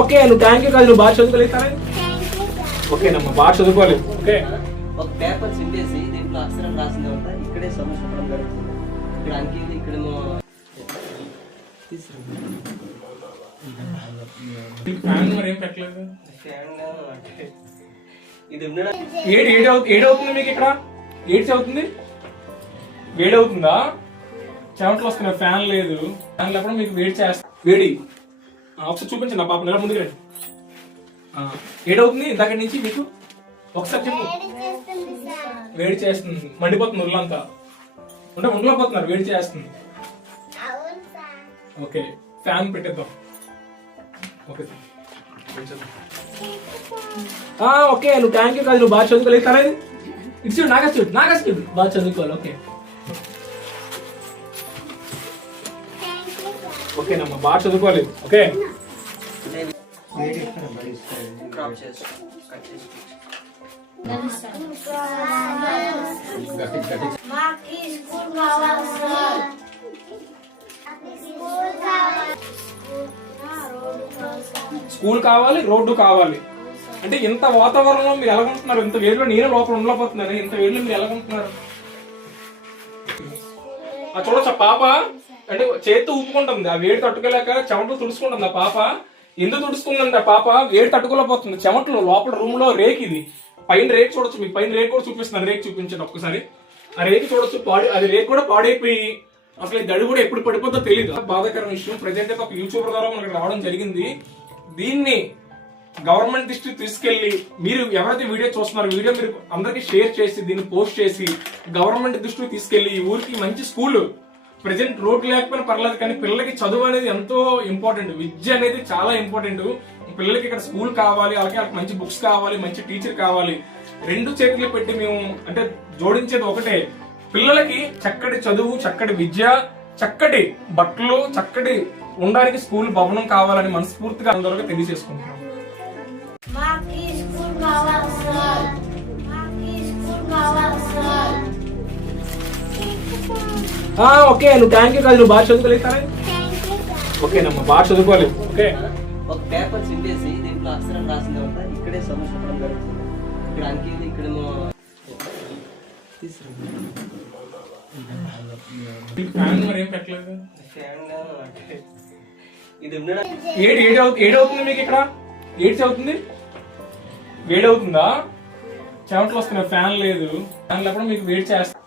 Okay నువ్వు thank you కాదు, నువ్వు బాగా చదువుకోలేస్తారా? ఓకేనమ్మా, బాగా చదువుకోవాలి. ఓకే, ఒక పేపర్ చింపేసి దీంట్లో అక్షరం రాసింది ఉంటా, ఇక్కడే సమస్య చెప్పడం జరుగుతుంది. ఇక్కడ అంకిల్ ఇక్కడేమో ఇది ఏడవుతుంది మీకు ఇక్కడ, ఏడ్స్ అవుతుంది, వేడవుతుందా? చెమటలు వస్తున్నాయి, ఫ్యాన్ లేదు. ఫ్యాన్ లేకుండా మీకు వేడి చేస్తా. వేడి ఒకసారి చూపించండి, నా పాప నెల ముందుకు రండి. ఏడవుతుంది ఇందాక నుంచి మీకు ఒకసారి చెప్పు. వేడి చేస్తుంది, మండిపోతుంది ఒళ్ళంతా, అంటే ఒంట్లో పోతున్నారు, వేడి చేస్తుంది. ఓకే, ఫ్యాన్ పెట్టేద్దాం. ఓకే ఓకే నువ్వు థ్యాంక్ యూ కాదు, నువ్వు బాగా చదువుకోలేస్తారా? ఇటు చూడు, నాగా చూడు, నాగా చూడు, బాగా చదువుకోవాలి. ఓకే ఓకేనమ్మా, బాగా చదువుకోవాలి. ఓకే స్కూల్ కావాలి, రోడ్డు కావాలి. అంటే ఇంత వాతావరణంలో మీరు ఎలాగుంటున్నారు? ఇంత వేడిలో నేనే లోపల ఉండలేకపోతున్నాను. ఇంత వేడిలో మీరు ఎలాగుంటున్నారు? చూడొచ్చు, పాప అంటే చేత్తో ఊపుకుంటుంది, ఆ వేడి తట్టుకోలేక చెమటలు తుడుచుకుంటుంది. ఆ పాప ఎందుకు తుడుచుకుంటుంది? ఆ పాప వేడి తట్టుకోలేకపోతుంది. చెమటలు లోపల రూమ్ లో రేక్, ఇది పైన రేక్ చూడొచ్చు, మీకు పైన రేక్ కూడా చూపిస్తున్నాను. రేక్ చూపించండి ఒక్కసారి. ఆ రేక్ చూడొచ్చు, అది రేక్ కూడా పాడైపోయి అసలు ఈ దడి కూడా ఎప్పుడు పడిపోతుందో తెలియదు. బాధాకరమైన విషయం. ప్రజెంట్ అయితే ఒక యూట్యూబర్ ద్వారా మనకు రావడం జరిగింది. దీన్ని గవర్నమెంట్ దృష్టికి తీసుకెళ్లి, మీరు ఎవరైతే వీడియో చూస్తున్నారో వీడియో మీరు అందరికి షేర్ చేసి దీన్ని పోస్ట్ చేసి గవర్నమెంట్ దృష్టికి తీసుకెళ్లి ఈ ఊరికి మంచి స్కూల్, ప్రజెంట్ రోడ్ లేకపోయినా పర్లేదు కానీ పిల్లలకి చదువు అనేది ఎంతో ఇంపార్టెంట్. విద్య అనేది చాలా ఇంపార్టెంట్. పిల్లలకి ఇక్కడ స్కూల్ కావాలి, అలాగే వాళ్ళకి మంచి బుక్స్ కావాలి, మంచి టీచర్ కావాలి. రెండు చేతులు పెట్టి మేము అంటే జోడించేది ఒకటే, పిల్లలకి చక్కటి చదువు, చక్కటి విద్య, చక్కటి బట్టలు, చక్కటి ఉండడానికి స్కూల్ భవనం కావాలని మనస్ఫూర్తిగా అందరూ తెలియజేసుకుంటున్నాం. ఓకే నువ్వు థ్యాంక్ యూ కాదు, నువ్వు బాగా చదువుకోలేస్తారా? ఓకేనమ్మా, బాగా చదువుకోవాలి. ఓకే, ఒక పేపర్ చింపేసి దీంట్లో అక్షరం రాసింది ఉంటా, ఇక్కడే సమస్య చెప్పడం జరుగుతుంది. ఇక్కడ అంకిల్ ఇక్కడేమో ఏడవుతుంది మీకు ఇక్కడ, ఏడ్స్ అవుతుంది, వేడవుతుందా? చెమటలు వస్తున్నాయి, ఫ్యాన్ లేదు. ఫ్యాన్ లేకుండా మీకు వేడి చేస్తా.